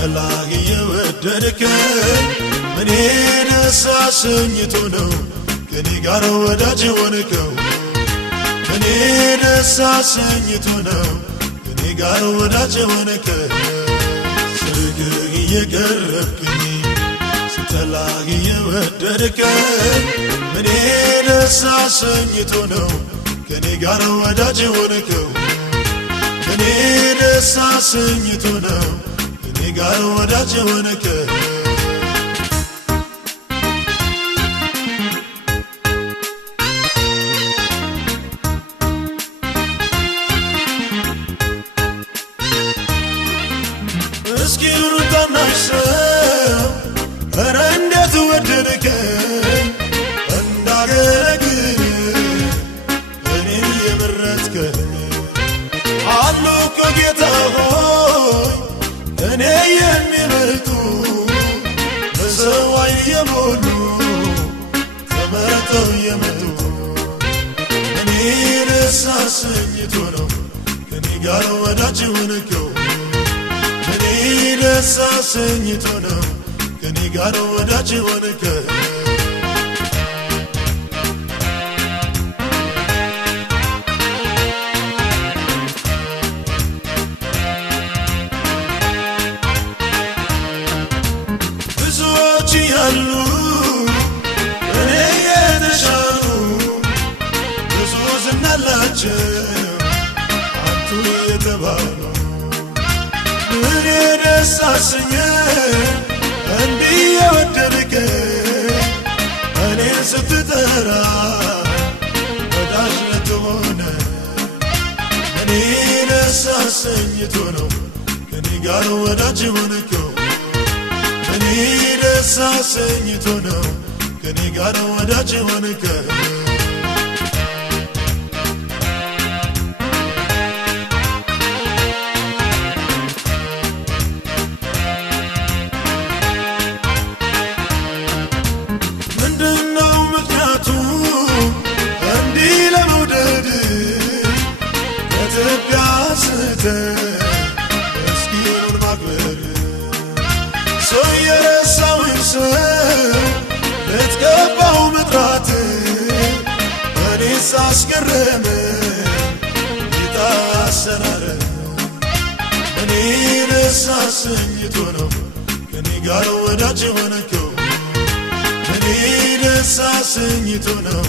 ስትላጊ የወደድከኝ እኔ ደስ አሰኝቶ ነው ከኔ ጋር ወዳጅ ሆንከው እኔ ደስ አሰኝቶ ነው ከኔ ጋር ወዳጅ ሆንከው ስርግህ እየቀረብክኝ ስትላጊ የወደድከኝ እኔ ደስ አሰኝቶ ነው ከኔ ጋር ወዳጅ ሆንከው እኔ ደስ አሰኝቶ ነው ከኔ ጋር ወዳጅ ሆንከው እስኪ ሩታናሽ ሰው ኧረ እንዴት ወደድከኝ እንዳገለግል እኔን የመረጥከኝ አሉ እኮ ጌታ ሆይ እኔ የሚበልጡ በሰው ዓይን የሞሉ ተመርጠው የመጡ እኔ ደስ አሰኝቶ ነው ከኔ ጋር ወዳጅ ሆንከው እኔ ደስ አሰኝቶ ነው ከኔ ጋር ወዳጅ ሆንከው ብዙዎች ያሉ እኔ የተሻሉ ብዙ ዝና አላቸው አንቱ የተባሉ እኔ ደስ አሰኘኝ እንዲህ የወደድከኝ እኔን ስትጠራ ወዳጅ ልትሆነ እኔ ደስ አሰኝቶ ነው ከኔ ጋር ወዳጅ ሆንከው እኔ ደስ አሰኝቶ ነው ከኔ ጋር ወዳጅ ሆንከው ምንድነው ምክንያቱ እንዲህ ለመውደድ ከኢትዮጵያ ስተህ ምስኪኑን ማክበር ሰው የረሳውን ሰው ልትገባው መጥራት እኔስ አስገረመኝ ጌታ አሰራር እኔ ደስ አሰኝቶ ነው ከኔ ጋር ወዳጅ ሆንከው እኔ ደስ አሰኝቶ ነው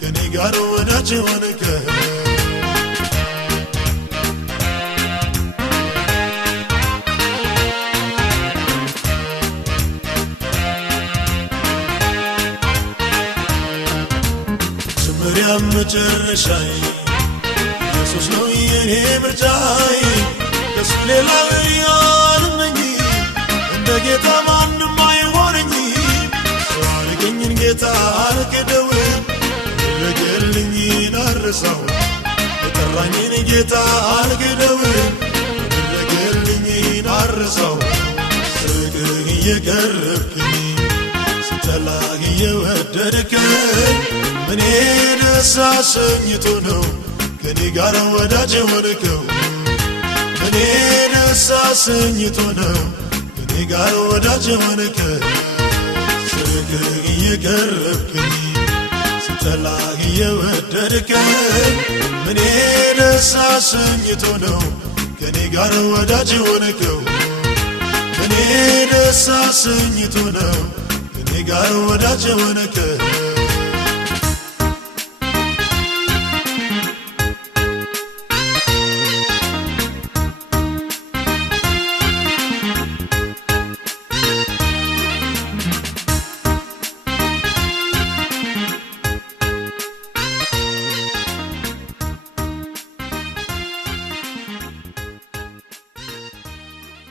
ከኔ ጋር ወዳጅ ሆንከው ጀመሪያም መጨረሻዬ ኢየሱስ ነው የኔ ምርጫዬ ከሱ ሌላ ያልመኝ እንደ ጌታ ማንም አይሆነኝ ሰው አድርገኝን ጌታ አልክደው ያደረገልኝን አልረሳው የጠራኝን ጌታ አልክደው ያደረገልኝን አልረሳው ስርግህ እየቀረብክኝ ስትላጊ የወደድከኝ እኔ ደስ አሰኝቶ ነው ከኔ ጋር ወዳጅ ሆንከው እኔ ደስ አሰኝቶ ነው ከኔ ጋር ወዳጅ ሆንከው ስርግህ እየቀረብክኝ ስትላጊ የወደድከኝ እኔ ደስ አሰኝቶ ነው ከኔ ጋር ወዳጅ ሆንከው እኔ ደስ አሰኝቶ ነው ከኔ ጋር ወዳጅ ሆንከው